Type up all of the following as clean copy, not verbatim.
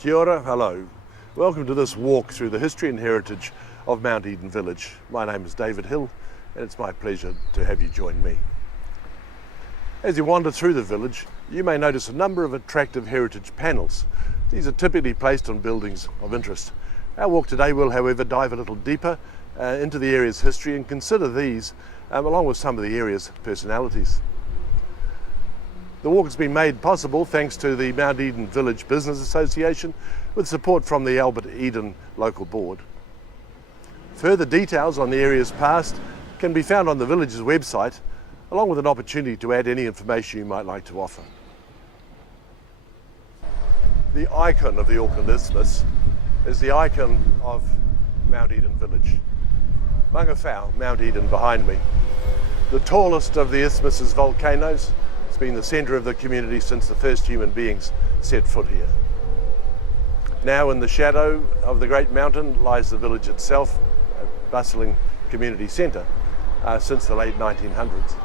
Kia ora, hello. Welcome to this walk through the history and heritage of Mount Eden Village. My name is David Hill and it's my pleasure to have you join me. As you wander through the village, you may notice a number of attractive heritage panels. These are typically placed on buildings of interest. Our walk today will, however, dive a little deeper into the area's history and consider these along with some of the area's personalities. The walk has been made possible thanks to the Mount Eden Village Business Association with support from the Albert Eden Local Board. Further details on the area's past can be found on the village's website, along with an opportunity to add any information you might like to offer. The icon of the Auckland Isthmus is the icon of Mount Eden Village. Maungawhau, Mount Eden behind me. The tallest of the isthmus's volcanoes, it's been the centre of the community since the first human beings set foot here. Now in the shadow of the great mountain lies the village itself, a bustling community centre since the late 1900s.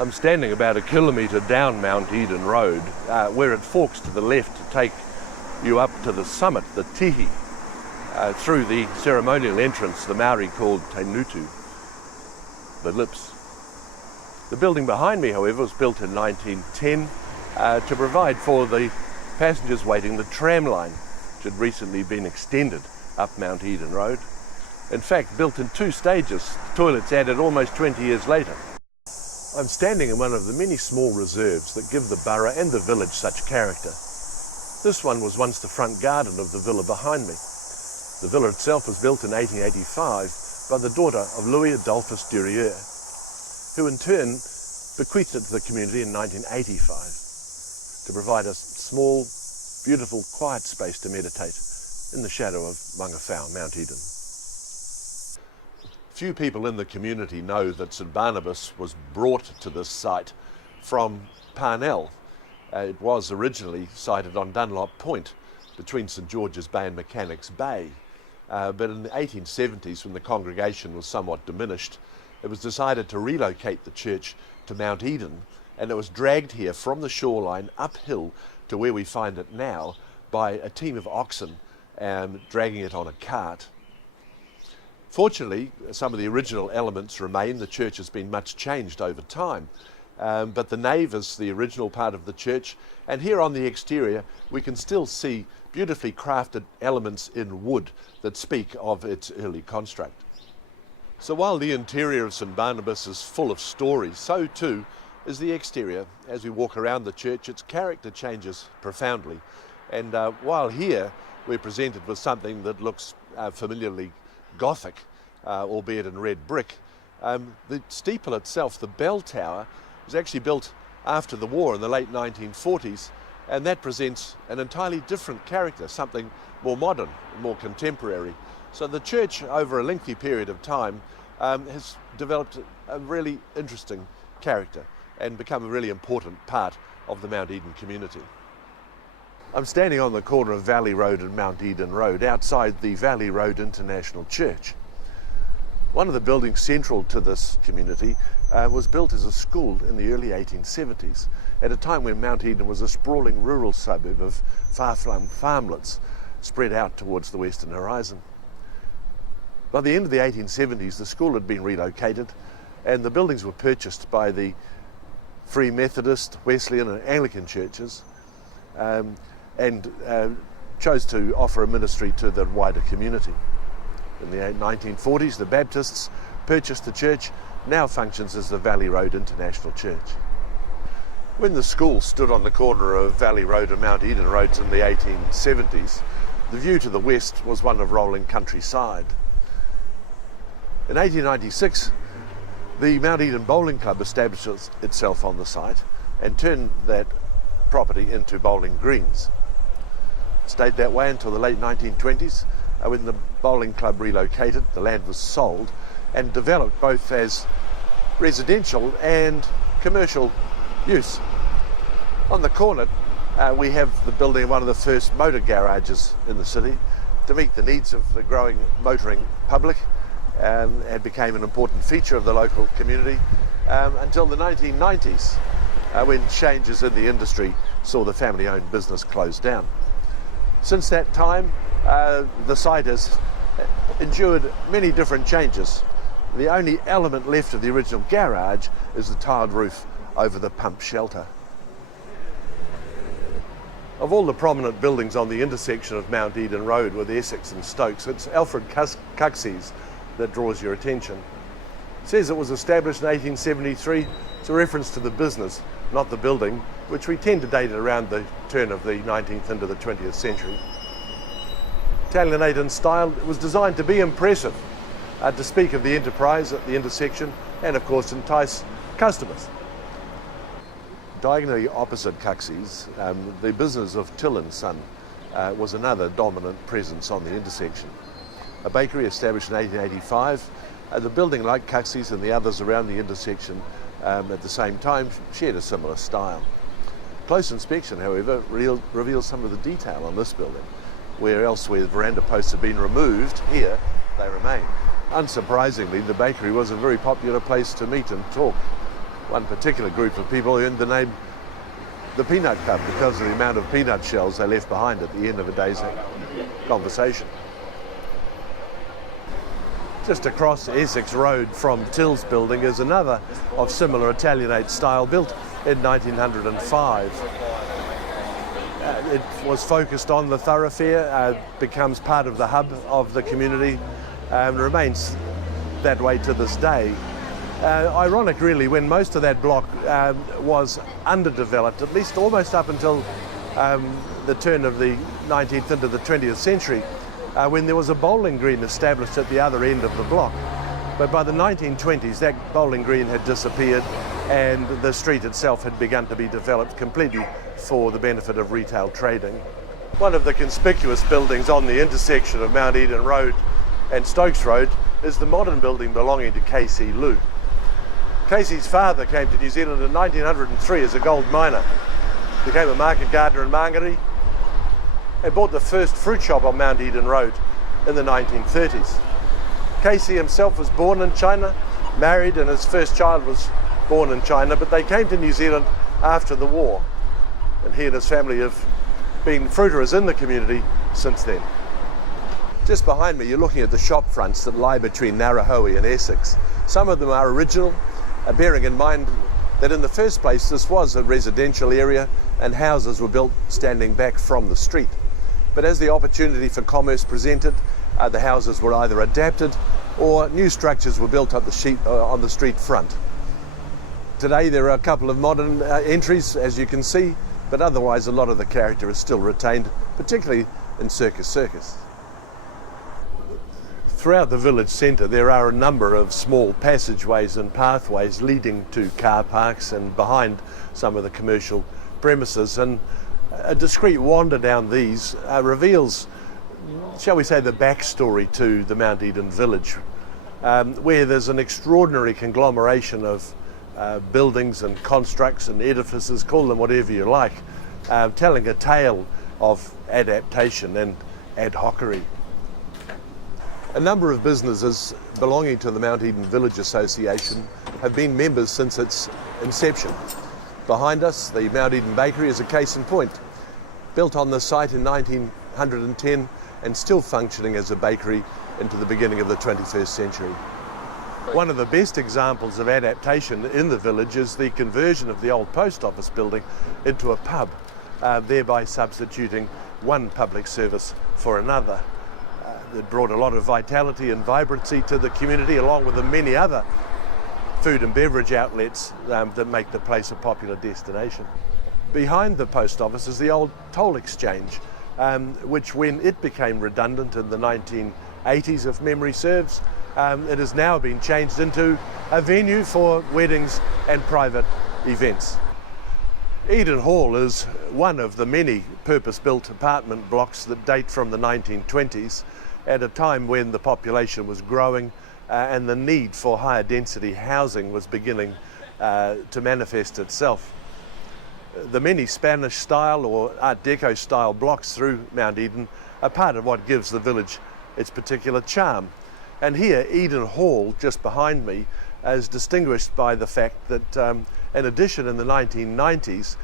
I'm standing about a kilometre down Mount Eden Road, where it forks to the left to take you up to the summit, the Tihi, through the ceremonial entrance the Maori called Te Nutu, the lips. The building behind me, however, was built in 1910 to provide for the passengers waiting the tram line, which had recently been extended up Mount Eden Road. In fact, built in two stages, toilets added almost 20 years later. I'm standing in one of the many small reserves that give the borough and the village such character. This one was once the front garden of the villa behind me. The villa itself was built in 1885 by the daughter of Louis Adolphus Durieux, who in turn bequeathed it to the community in 1985 to provide a small, beautiful, quiet space to meditate in the shadow of Maungawhau, Mount Eden. Few people in the community know that St Barnabas was brought to this site from Parnell. It was originally sited on Dunlop Point between St George's Bay and Mechanics Bay. But in the 1870s, when the congregation was somewhat diminished, it was decided to relocate the church to Mount Eden, and it was dragged here from the shoreline uphill to where we find it now by a team of oxen dragging it on a cart. Fortunately, some of the original elements remain. The church has been much changed over time, but the nave is the original part of the church, and here on the exterior we can still see beautifully crafted elements in wood that speak of its early construct. So while the interior of St Barnabas is full of stories, so too is the exterior. As we walk around the church, its character changes profoundly, and while here we're presented with something that looks familiarly Gothic, albeit in red brick, the steeple itself, the bell tower, was actually built after the war in the late 1940s, and that presents an entirely different character, something more modern, more contemporary. So the church, over a lengthy period of time, has developed a really interesting character and become a really important part of the Mount Eden community. I'm standing on the corner of Valley Road and Mount Eden Road, outside the Valley Road International Church. One of the buildings central to this community was built as a school in the early 1870s, at a time when Mount Eden was a sprawling rural suburb of far-flung farmlets spread out towards the western horizon. By the end of the 1870s, the school had been relocated and the buildings were purchased by the Free Methodist, Wesleyan and Anglican churches, and chose to offer a ministry to the wider community. In the 1940s, the Baptists purchased the church, now functions as the Valley Road International Church. When the school stood on the corner of Valley Road and Mount Eden Roads in the 1870s, the view to the west was one of rolling countryside. In 1896, the Mount Eden Bowling Club established itself on the site and turned that property into bowling greens. It stayed that way until the late 1920s, when the bowling club relocated. The land was sold and developed both as residential and commercial use. On the corner we have the building of one of the first motor garages in the city to meet the needs of the growing motoring public, and it became an important feature of the local community until the 1990s, when changes in the industry saw the family-owned business close down. Since that time, the site has endured many different changes. The only element left of the original garage is the tiled roof over the pump shelter. Of all the prominent buildings on the intersection of Mount Eden Road with Essex and Stokes, it's Alfred Cuxey's that draws your attention. It says it was established in 1873. It's a reference to the business, not the building, which we tend to date around the turn of the 19th into the 20th century. Italianate in style, it was designed to be impressive, to speak of the enterprise at the intersection and of course entice customers. Diagonally opposite Cuxey's, the business of Till & Son was another dominant presence on the intersection. A bakery established in 1885, the building like Cuxey's and the others around the intersection at the same time shared a similar style. Close inspection, however, reveals some of the detail on this building. Where elsewhere the veranda posts have been removed, here they remain. Unsurprisingly, the bakery was a very popular place to meet and talk. One particular group of people earned the name the Peanut Club because of the amount of peanut shells they left behind at the end of a day's conversation. Just across Essex Road from Till's building is another of similar Italianate style built in 1905. It was focused on the thoroughfare, becomes part of the hub of the community and remains that way to this day. Ironic really, when most of that block was underdeveloped, at least almost up until the turn of the 19th into the 20th century, when there was a bowling green established at the other end of the block. But by the 1920s, that bowling green had disappeared and the street itself had begun to be developed completely for the benefit of retail trading. One of the conspicuous buildings on the intersection of Mount Eden Road and Stokes Road is the modern building belonging to K.C. Lew. Casey's father came to New Zealand in 1903 as a gold miner, became a market gardener in Maungawhau, and bought the first fruit shop on Mount Eden Road in the 1930s. Casey himself was born in China, married, and his first child was born in China, but they came to New Zealand after the war. And he and his family have been fruiterers in the community since then. Just behind me, you're looking at the shop fronts that lie between Ngarahoe and Essex. Some of them are original, bearing in mind that in the first place this was a residential area and houses were built standing back from the street. But as the opportunity for commerce presented, the houses were either adapted or new structures were built on the street front. Today there are a couple of modern entries, as you can see, but otherwise a lot of the character is still retained, particularly in Circus. Throughout the village centre there are a number of small passageways and pathways leading to car parks and behind some of the commercial premises, and a discreet wander down these reveals, shall we say, the backstory to the Mount Eden village, where there's an extraordinary conglomeration of buildings and constructs and edifices, call them whatever you like, telling a tale of adaptation and ad hocery. A number of businesses belonging to the Mount Eden Village Association have been members since its inception. Behind us, the Mount Eden Bakery is a case in point. Built on the site in 1910 and still functioning as a bakery into the beginning of the 21st century. One of the best examples of adaptation in the village is the conversion of the old post office building into a pub, thereby substituting one public service for another. It brought a lot of vitality and vibrancy to the community, along with the many other food and beverage outlets that make the place a popular destination. Behind the post office is the old toll exchange, which when it became redundant in the 1980s, if memory serves, it has now been changed into a venue for weddings and private events. Eden Hall is one of the many purpose-built apartment blocks that date from the 1920s, at a time when the population was growing and the need for higher density housing was beginning to manifest itself. The many Spanish style or Art Deco style blocks through Mount Eden are part of what gives the village its particular charm. And here, Eden Hall, just behind me, is distinguished by the fact that an addition in the 1990s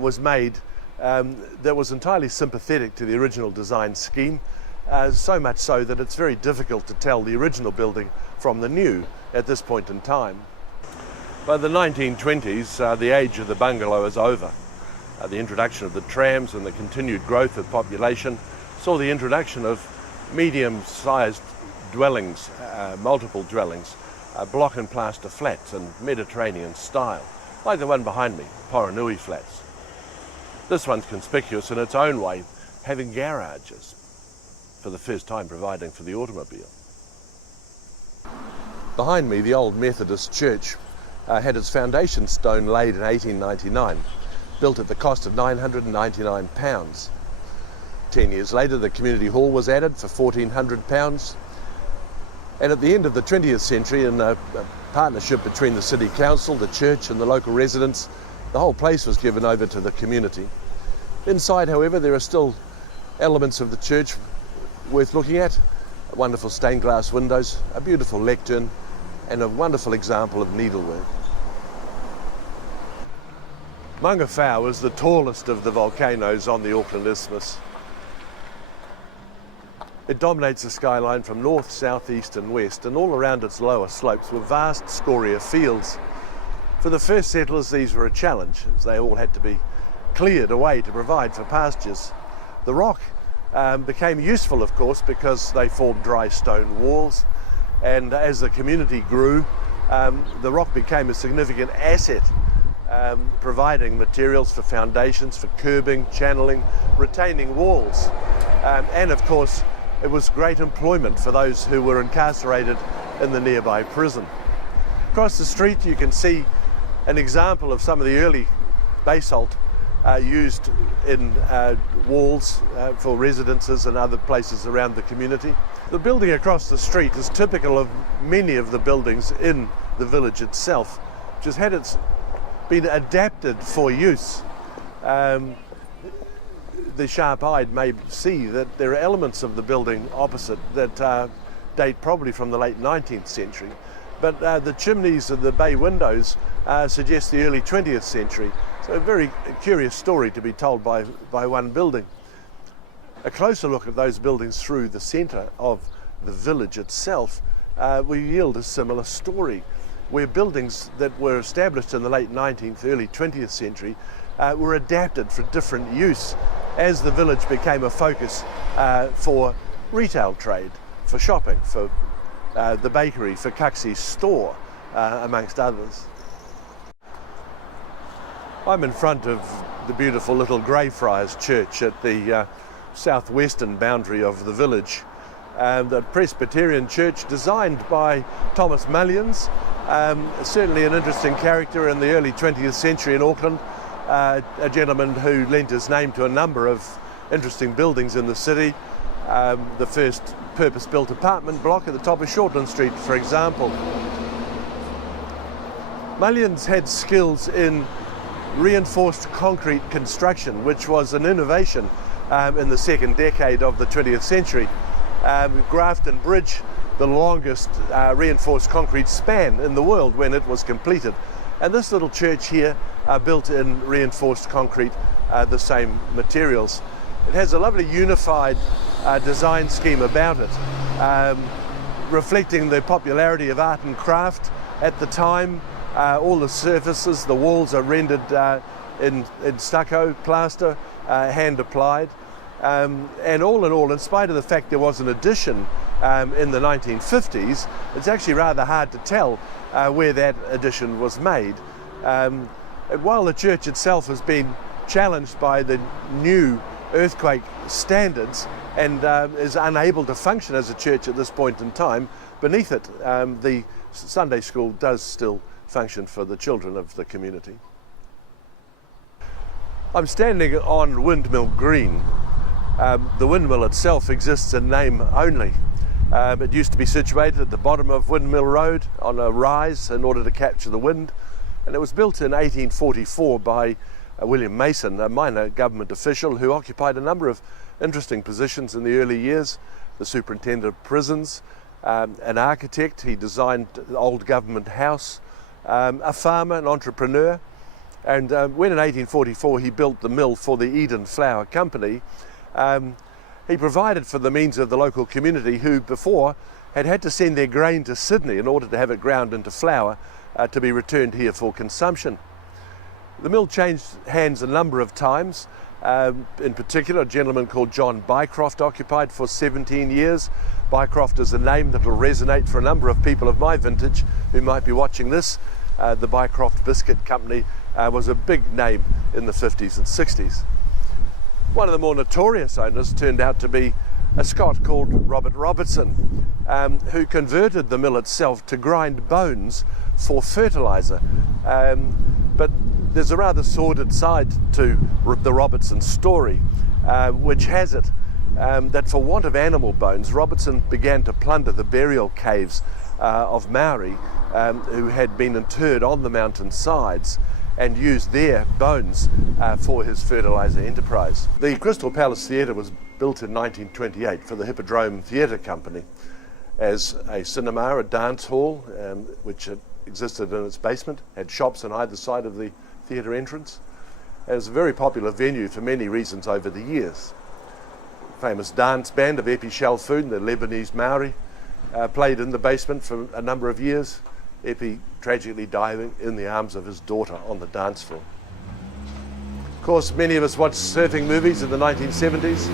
was made that was entirely sympathetic to the original design scheme, so much so that it's very difficult to tell the original building from the new at this point in time. By the 1920s, the age of the bungalow is over. The introduction of the trams and the continued growth of population saw the introduction of medium-sized dwellings, multiple dwellings, block and plaster flats and Mediterranean style, like the one behind me, Poronui Flats. This one's conspicuous in its own way, having garages, for the first time providing for the automobile. Behind me, the old Methodist Church had its foundation stone laid in 1899, built at the cost of £999. 10 years later, the community hall was added for £1,400. And at the end of the 20th century, in a partnership between the City Council, the church and the local residents, the whole place was given over to the community. Inside, however, there are still elements of the church worth looking at. Wonderful stained glass windows, a beautiful lectern, and a wonderful example of needlework. Maungawhau is the tallest of the volcanoes on the Auckland Isthmus. It dominates the skyline from north, south, east and west, and all around its lower slopes were vast scoria fields. For the first settlers, these were a challenge, as they all had to be cleared away to provide for pastures. The rock became useful, of course, because they formed dry stone walls, and as the community grew, the rock became a significant asset, providing materials for foundations, for curbing, channeling, retaining walls, and of course it was great employment for those who were incarcerated in the nearby prison. Across the street you can see an example of some of the early basalt used in walls for residences and other places around the community. The building across the street is typical of many of the buildings in the village itself, which has had been adapted for use. The sharp-eyed may see that there are elements of the building opposite that date probably from the late 19th century, but the chimneys and the bay windows suggest the early 20th century. So a very curious story to be told by one building. A closer look at those buildings through the centre of the village itself will yield a similar story, where buildings that were established in the late 19th, early 20th century were adapted for different use as the village became a focus for retail trade, for shopping, for the bakery, for Cuxie's store, amongst others. I'm in front of the beautiful little Greyfriars Church at the southwestern boundary of the village. The Presbyterian church designed by Thomas Mallions, certainly an interesting character in the early 20th century in Auckland, a gentleman who lent his name to a number of interesting buildings in the city. The first purpose-built apartment block at the top of Shortland Street, for example. Mallions had skills in reinforced concrete construction, which was an innovation in the second decade of the 20th century. Grafton Bridge, the longest reinforced concrete span in the world when it was completed. And this little church here built in reinforced concrete, the same materials. It has a lovely unified design scheme about it, reflecting the popularity of art and craft at the time. All the surfaces, the walls are rendered in stucco, plaster, hand applied. And all in all, in spite of the fact there was an addition in the 1950s, it's actually rather hard to tell where that addition was made. While the church itself has been challenged by the new earthquake standards and is unable to function as a church at this point in time, beneath it the Sunday school does still function for the children of the community. I'm standing on Windmill Green. The windmill itself exists in name only. It used to be situated at the bottom of Windmill Road on a rise in order to capture the wind, and it was built in 1844 by William Mason, a minor government official who occupied a number of interesting positions in the early years: the superintendent of prisons, an architect. He designed the old government house, a farmer, an entrepreneur, and when in 1844 he built the mill for the Eden Flour Company, he provided for the means of the local community who before had to send their grain to Sydney in order to have it ground into flour to be returned here for consumption. The mill changed hands a number of times. In particular, a gentleman called John Bycroft occupied for 17 years. Bycroft is a name that will resonate for a number of people of my vintage who might be watching this. The Bycroft Biscuit Company was a big name in the 50s and 60s. One of the more notorious owners turned out to be a Scot called Robert Robertson, who converted the mill itself to grind bones for fertiliser. But there's a rather sordid side to the Robertson story, which has it that for want of animal bones, Robertson began to plunder the burial caves of Maori who had been interred on the mountain sides, and used their bones for his fertiliser enterprise. The Crystal Palace Theatre was built in 1928 for the Hippodrome Theatre Company as a cinema, a dance hall, which existed in its basement, had shops on either side of the theatre entrance. It was a very popular venue for many reasons over the years. Famous dance band of Epi Shalfoon, the Lebanese Maori, played in the basement for a number of years. Epi tragically dying in the arms of his daughter on the dance floor. Of course, many of us watched surfing movies in the 1970s,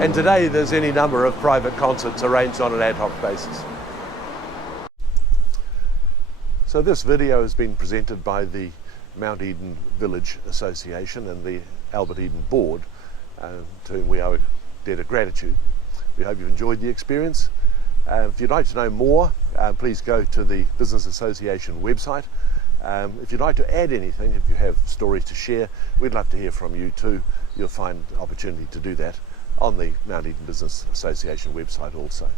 and today there's any number of private concerts arranged on an ad hoc basis. So this video has been presented by the Mount Eden Village Association and the Albert Eden Board, to whom we owe a debt of gratitude. We hope you've enjoyed the experience. If you'd like to know more, please go to the Business Association website. If you'd like to add anything, if you have stories to share, we'd love to hear from you too. You'll find opportunity to do that on the Mount Eden Business Association website also.